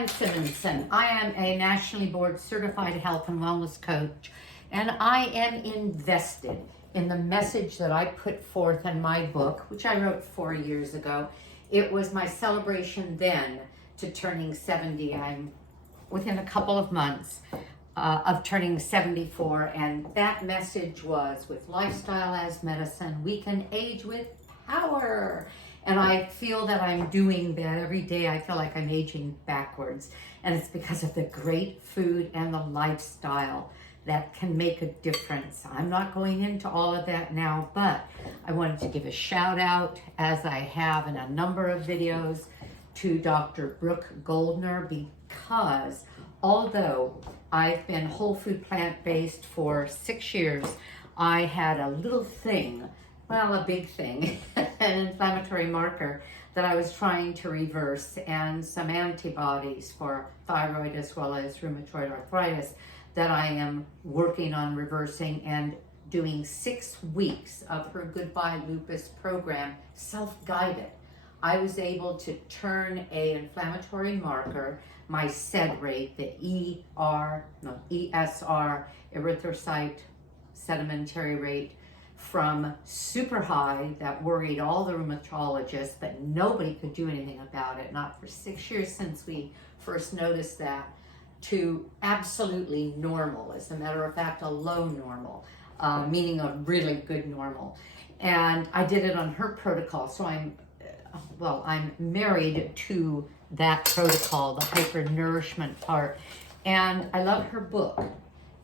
am Simonsen. I am a nationally board certified health and wellness coach, and I am invested in the message that I put forth in my book, which I wrote 4 years ago. It was my celebration then to turning 70. I'm within a couple of months of turning 74, and that message was, with lifestyle as medicine, we can age with power. And I feel that I'm doing that every day. I feel like I'm aging backwards, and it's because of the great food and the lifestyle that can make a difference. I'm not going into all of that now, but I wanted to give a shout out, as I have in a number of videos, to Dr. Brooke Goldner, because although I've been whole food plant-based for 6 years, I had a little thing, well, a big thing, an inflammatory marker that I was trying to reverse, and some antibodies for thyroid as well as rheumatoid arthritis that I am working on reversing, and doing 6 weeks of her Goodbye Lupus program, self-guided. I was able to turn a inflammatory marker, my SED rate, the ESR, erythrocyte sedimentary rate, from super high that worried all the rheumatologists, but nobody could do anything about it, not for 6 years since we first noticed that, to absolutely normal. As a matter of fact, a low normal, meaning a really good normal. And I did it on her protocol, so I'm married to that protocol, the hyper-nourishment part. And I love her book,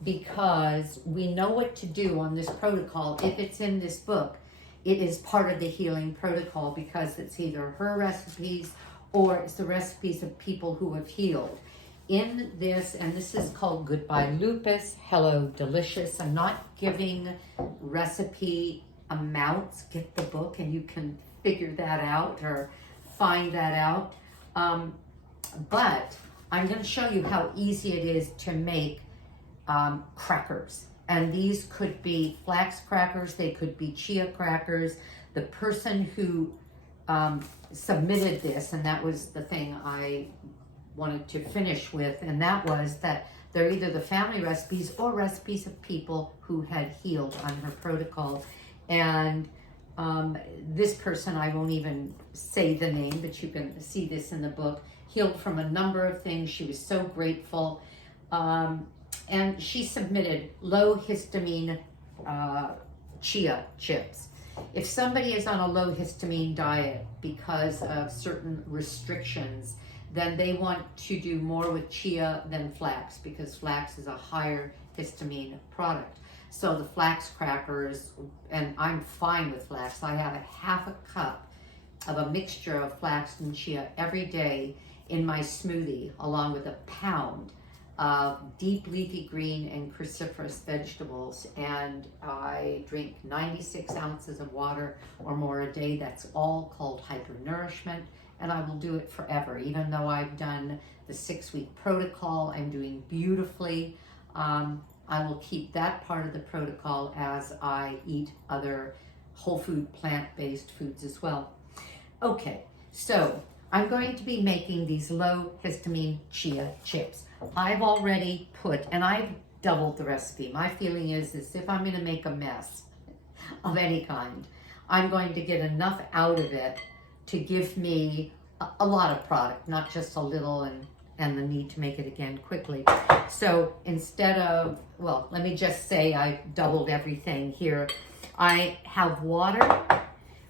because we know what to do on this protocol. If it's in this book, it is part of the healing protocol, because it's either her recipes or it's the recipes of people who have healed. In this, and this is called Goodbye Lupus, Hello Delicious. I'm not giving recipe amounts. Get the book and you can figure that out or find that out. But I'm going to show you how easy it is to make crackers. And these could be flax crackers, they could be chia crackers. The person who submitted this, and that was the thing I wanted to finish with, and that was that they're either the family recipes or recipes of people who had healed on her protocol. And this person, I won't even say the name, but you can see this in the book, healed from a number of things. She was so grateful. And she submitted low-histamine chia chips. If somebody is on a low-histamine diet because of certain restrictions, then they want to do more with chia than flax, because flax is a higher histamine product. So the flax crackers, and I'm fine with flax. I have a half a cup of a mixture of flax and chia every day in my smoothie, along with a pound of deep leafy green and cruciferous vegetables, and I drink 96 ounces of water or more a day. That's all called hypernourishment, and I will do it forever. Even though I've done the 6-week protocol, I'm doing beautifully. I will keep that part of the protocol as I eat other whole food plant-based foods as well. Okay, so I'm going to be making these low histamine chia chips. I've already put, and I've doubled the recipe. My feeling is if I'm going to make a mess of any kind, I'm going to get enough out of it to give me a lot of product, not just a little and the need to make it again quickly. So instead of, well, let me just say I doubled everything here. I have water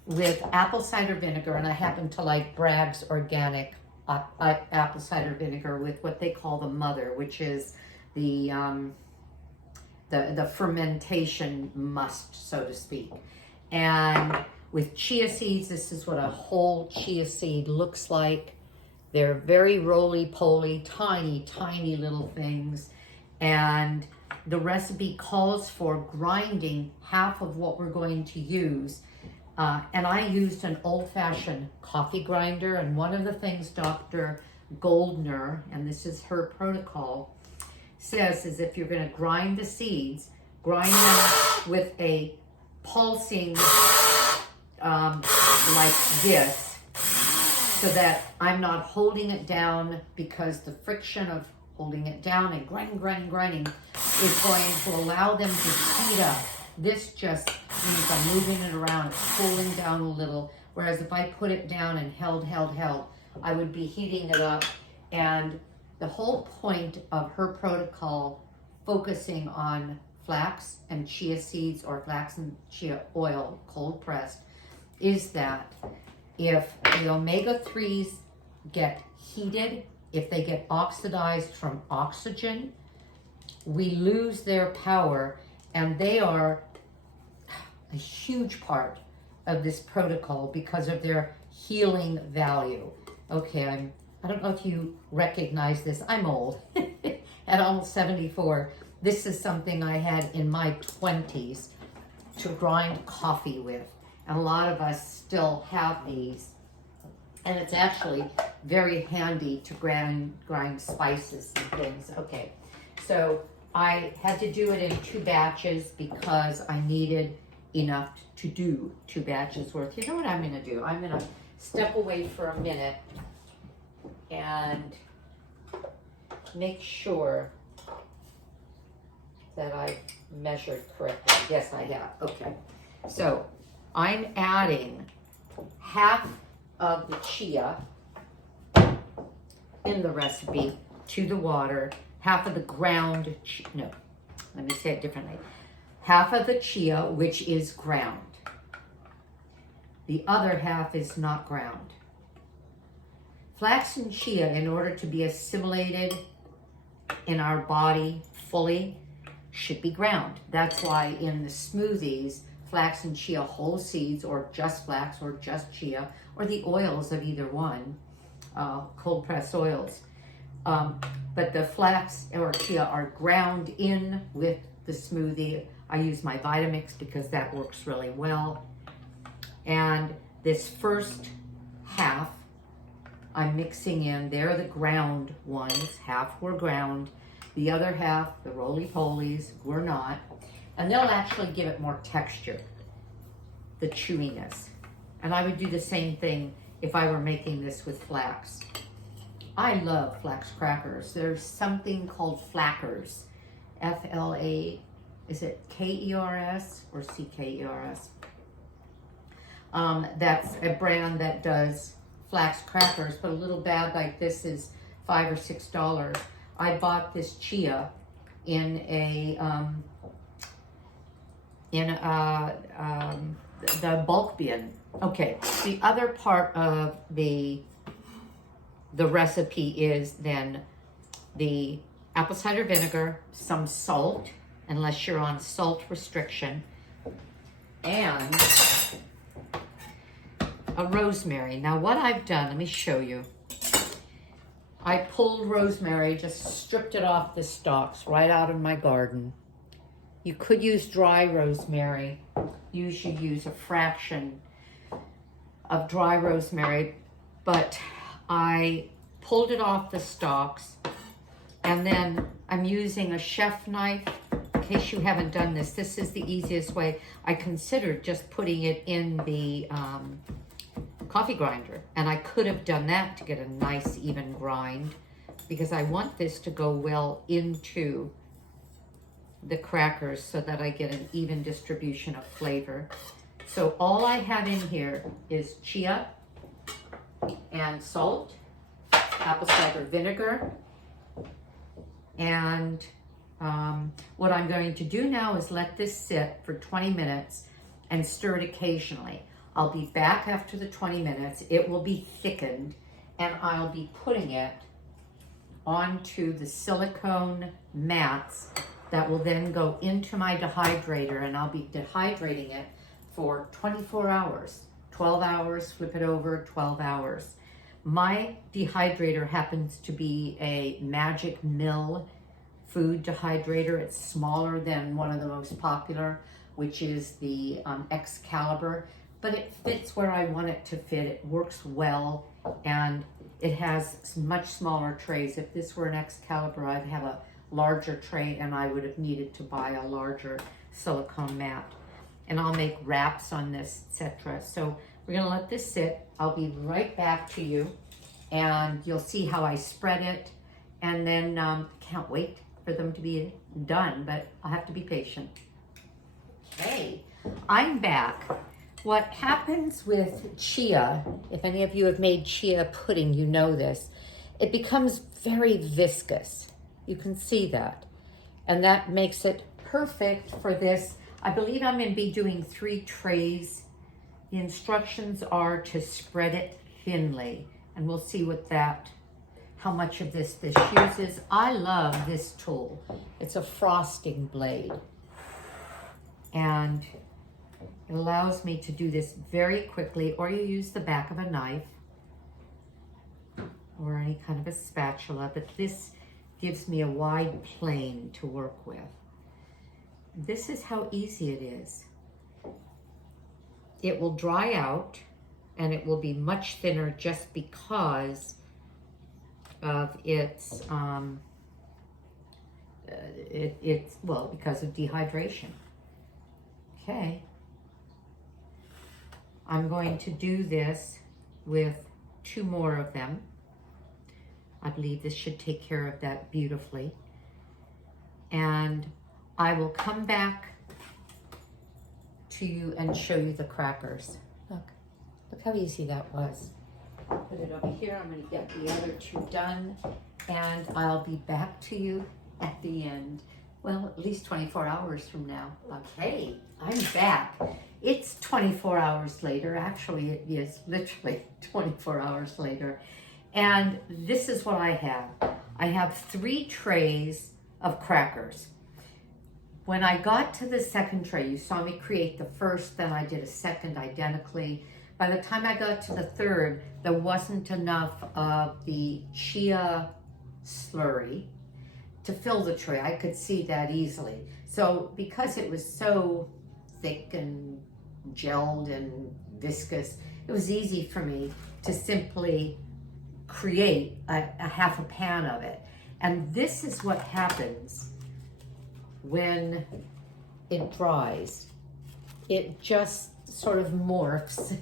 with apple cider vinegar, and I happen to like Bragg's organic apple cider vinegar with what they call the mother, which is the fermentation must, so to speak. And with chia seeds, this is what a whole chia seed looks like. They're very roly-poly, tiny, tiny little things. And the recipe calls for grinding half of what we're going to use. And I used an old-fashioned coffee grinder. And one of the things Dr. Goldner, and this is her protocol, says is if you're going to grind the seeds, grind them with a pulsing like this, so that I'm not holding it down, because the friction of holding it down and grinding is going to allow them to heat up. This just means I'm moving it around, it's cooling down a little. Whereas if I put it down and held, I would be heating it up. And the whole point of her protocol, focusing on flax and chia seeds, or flax and chia oil, cold pressed, is that if the omega-3s get heated, if they get oxidized from oxygen, we lose their power, and they are a huge part of this protocol because of their healing value. Okay, I don't know if you recognize this. I'm old, at almost 74. This is something I had in my 20s to grind coffee with. And a lot of us still have these. And it's actually very handy to grind spices and things. Okay, so I had to do it in 2 batches because I needed enough to do 2 batches worth. You know what I'm gonna do? I'm gonna step away for a minute and make sure that I measured correctly. Yes, I have. Okay, so I'm adding half of the chia in the recipe to the water, half of the ground, no, let me say it differently. Half of the chia, which is ground. The other half is not ground. Flax and chia, in order to be assimilated in our body fully, should be ground. That's why in the smoothies, flax and chia whole seeds, or just flax, or just chia, or the oils of either one, cold press oils. But the flax or chia are ground in with the smoothie. I use my Vitamix because that works really well. And this first half, I'm mixing in, they're the ground ones, half were ground. The other half, the roly-polies, were not. And they'll actually give it more texture, the chewiness. And I would do the same thing if I were making this with flax. I love flax crackers. There's something called Flackers, F-L-A, is it K-E-R-S or C-K-E-R-S? That's a brand that does flax crackers, but a little bag like this is $5 or $6. I bought this chia in the bulk bin. Okay, the other part of the recipe is then the apple cider vinegar, some salt, unless you're on salt restriction, and a rosemary. Now what I've done, let me show you. I pulled rosemary, just stripped it off the stalks right out of my garden. You could use dry rosemary. You should use a fraction of dry rosemary, but I pulled it off the stalks, and then I'm using a chef knife. In case you haven't done this, this is the easiest way. I considered just putting it in the coffee grinder, and I could have done that to get a nice even grind, because I want this to go well into the crackers so that I get an even distribution of flavor. So all I have in here is chia and salt, apple cider vinegar, and what I'm going to do now is let this sit for 20 minutes and stir it occasionally. I'll be back after the 20 minutes. It will be thickened, and I'll be putting it onto the silicone mats that will then go into my dehydrator, and I'll be dehydrating it for 24 hours, 12 hours, flip it over, 12 hours. My dehydrator happens to be a Magic Mill food dehydrator. It's smaller than one of the most popular, which is the Excalibur, but it fits where I want it to fit. It works well, and it has much smaller trays. If this were an Excalibur, I'd have a larger tray, and I would have needed to buy a larger silicone mat. And I'll make wraps on this, etc. So We're gonna let this sit. I'll be right back to you, and you'll see how I spread it. And then can't wait for them to be done, but I'll have to be patient. Okay, I'm back. What happens with chia, if any of you have made chia pudding, you know this, it becomes very viscous. You can see that. And that makes it perfect for this. I believe I'm going to be doing 3 trays. The instructions are to spread it thinly, and we'll see how much of this uses. I love this tool. It's a frosting blade, and it allows me to do this very quickly, or you use the back of a knife or any kind of a spatula, but this gives me a wide plane to work with. This is how easy it is. It will dry out and it will be much thinner just because of its, because of dehydration. Okay. I'm going to do this with 2 more of them. I believe this should take care of that beautifully. And I will come back to you and show you the crackers. Look how easy that was. Put it over here. I'm going to get the other 2 done, and I'll be back to you at the end. Well, at least 24 hours from now. Okay, I'm back. It's 24 hours later. Actually, it is literally 24 hours later. And this is what I have. I have 3 trays of crackers. When I got to the second tray, you saw me create the first, then I did a second identically. By the time I got to the third, there wasn't enough of the chia slurry to fill the tray. I could see that easily. So because it was so thick and gelled and viscous, it was easy for me to simply create a half a pan of it. And this is what happens when it dries. It just sort of morphs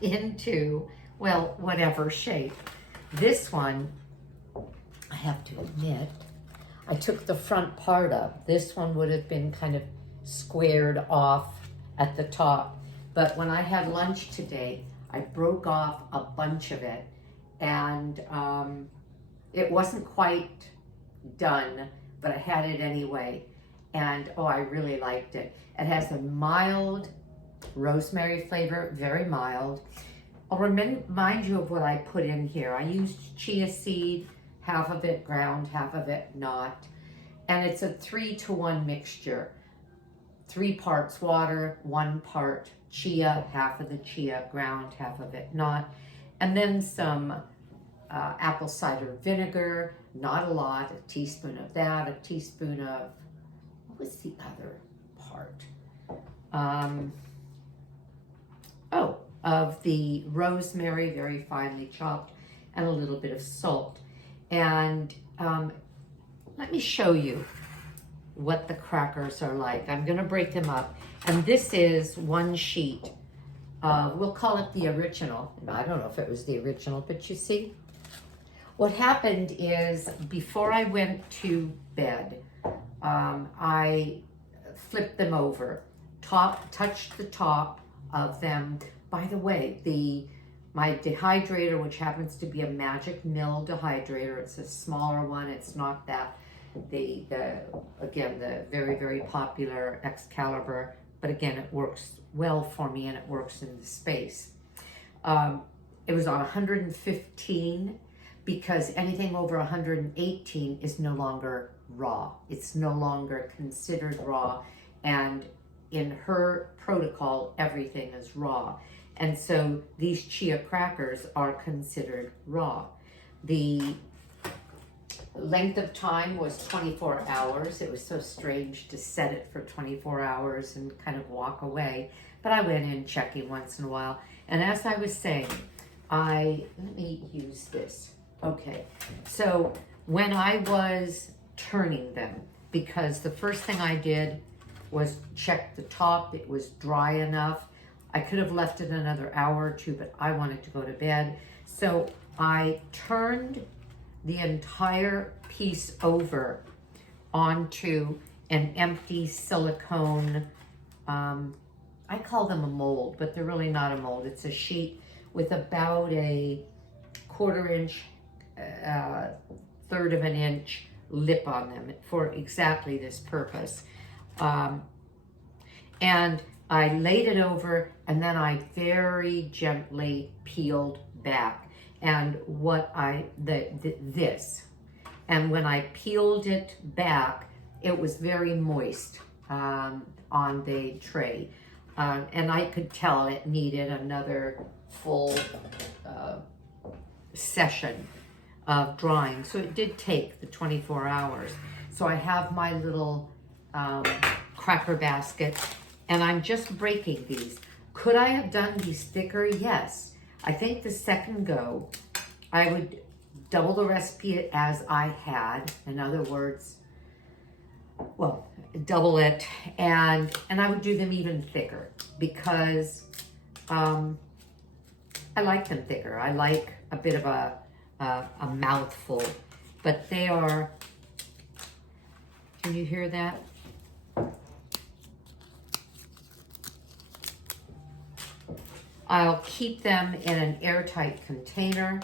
into, well, whatever shape. This one, I have to admit, I took the front part up. This one would have been kind of squared off at the top. But when I had lunch today, I broke off a bunch of it, and it wasn't quite done, but I had it anyway. And oh, I really liked it. It has a mild rosemary flavor, very mild. I'll remind you of what I put in here. I used chia seed, half of it ground, half of it not. And it's a 3-to-1 mixture. 3 parts water, 1 part chia, half of the chia ground, half of it not. And then some apple cider vinegar, not a lot, a teaspoon of that, a teaspoon of, what was the other part? Of the rosemary, very finely chopped, and a little bit of salt. And let me show you what the crackers are like. I'm gonna break them up. And this is 1 sheet. We'll call it the original. I don't know if it was the original, but you see? What happened is, before I went to bed, I flipped them over, touched the top of them. By the way, my dehydrator, which happens to be a Magic Mill dehydrator, it's a smaller one. It's not that the very, very popular Excalibur, but again, it works well for me and it works in the space. It was on 115 because anything over 118 is no longer raw. It's no longer considered raw, and in her protocol, everything is raw. And so these chia crackers are considered raw. The length of time was 24 hours. It was so strange to set it for 24 hours and kind of walk away. But I went in checking once in a while. And as I was saying, let me use this. Okay, so when I was turning them, because the first thing I did was check the top, it was dry enough. I could have left it another hour or two, but I wanted to go to bed. So I turned the entire piece over onto an empty silicone, I call them a mold, but they're really not a mold. It's a sheet with about a 1/4 inch, third of an inch lip on them for exactly this purpose. And I laid it over, and then I very gently peeled back. And and when I peeled it back, it was very moist on the tray. And I could tell it needed another full session of drying. So it did take the 24 hours. So I have my little cracker basket, and I'm just breaking these. Could I have done these thicker? Yes. I think the second go, I would double the recipe as I had. In other words, well, double it, and I would do them even thicker because I like them thicker. I like a bit of a mouthful, but they are, can you hear that? I'll keep them in an airtight container.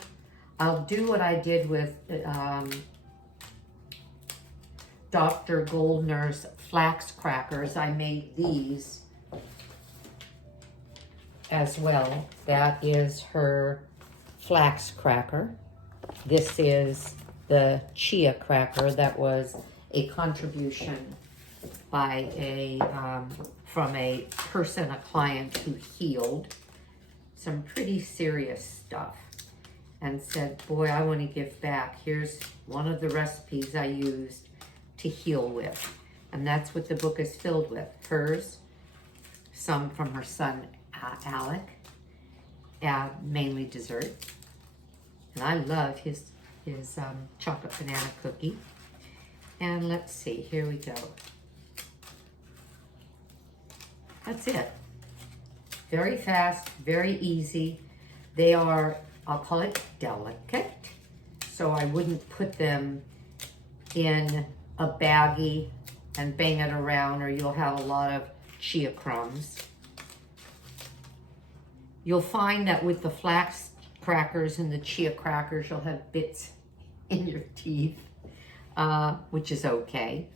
I'll do what I did with Dr. Goldner's flax crackers. I made these as well. That is her flax cracker. This is the Chia cracker that was a contribution by from a person, a client who healed some pretty serious stuff and said, boy, I want to give back. Here's one of the recipes I used to heal with. And that's what the book is filled with. Hers, some from her son, Alec, mainly dessert. And I love his chocolate banana cookie. And let's see, here we go. That's it. Very fast, very easy. They are, I'll call it delicate. So I wouldn't put them in a baggie and bang it around, or you'll have a lot of chia crumbs. You'll find that with the flax crackers and the chia crackers, you'll have bits in your teeth, which is okay.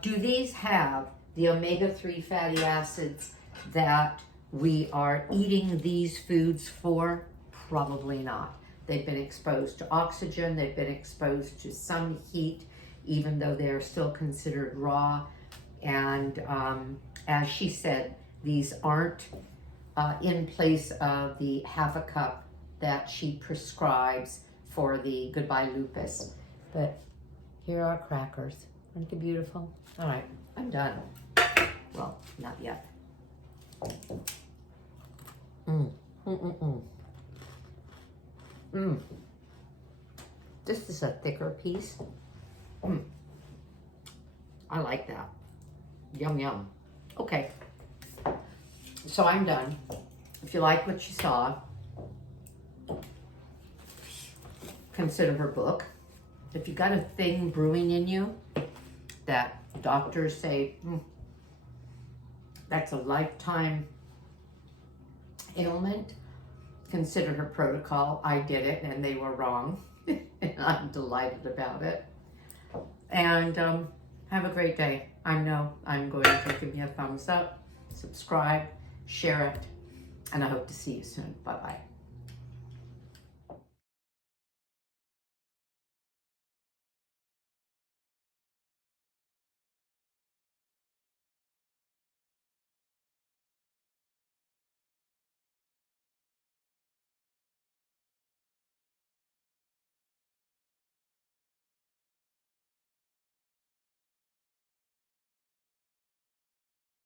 Do these have the omega-3 fatty acids that we are eating these foods for? Probably not. They've been exposed to oxygen, they've been exposed to some heat, even though they're still considered raw. And as she said, these aren't in place of the ½ cup that she prescribes for the Goodbye Lupus. But here are crackers. Aren't they beautiful? All right, I'm done. Well, not yet. This is a thicker piece. I like that. Yum, yum. Okay. So I'm done. If you like what you saw, consider her book. If you got a thing brewing in you that doctors say, that's a lifetime ailment, consider her protocol. I did it and they were wrong. And I'm delighted about it. And have a great day. I know I'm going to give me a thumbs up, subscribe, share it, and I hope to see you soon. Bye-bye.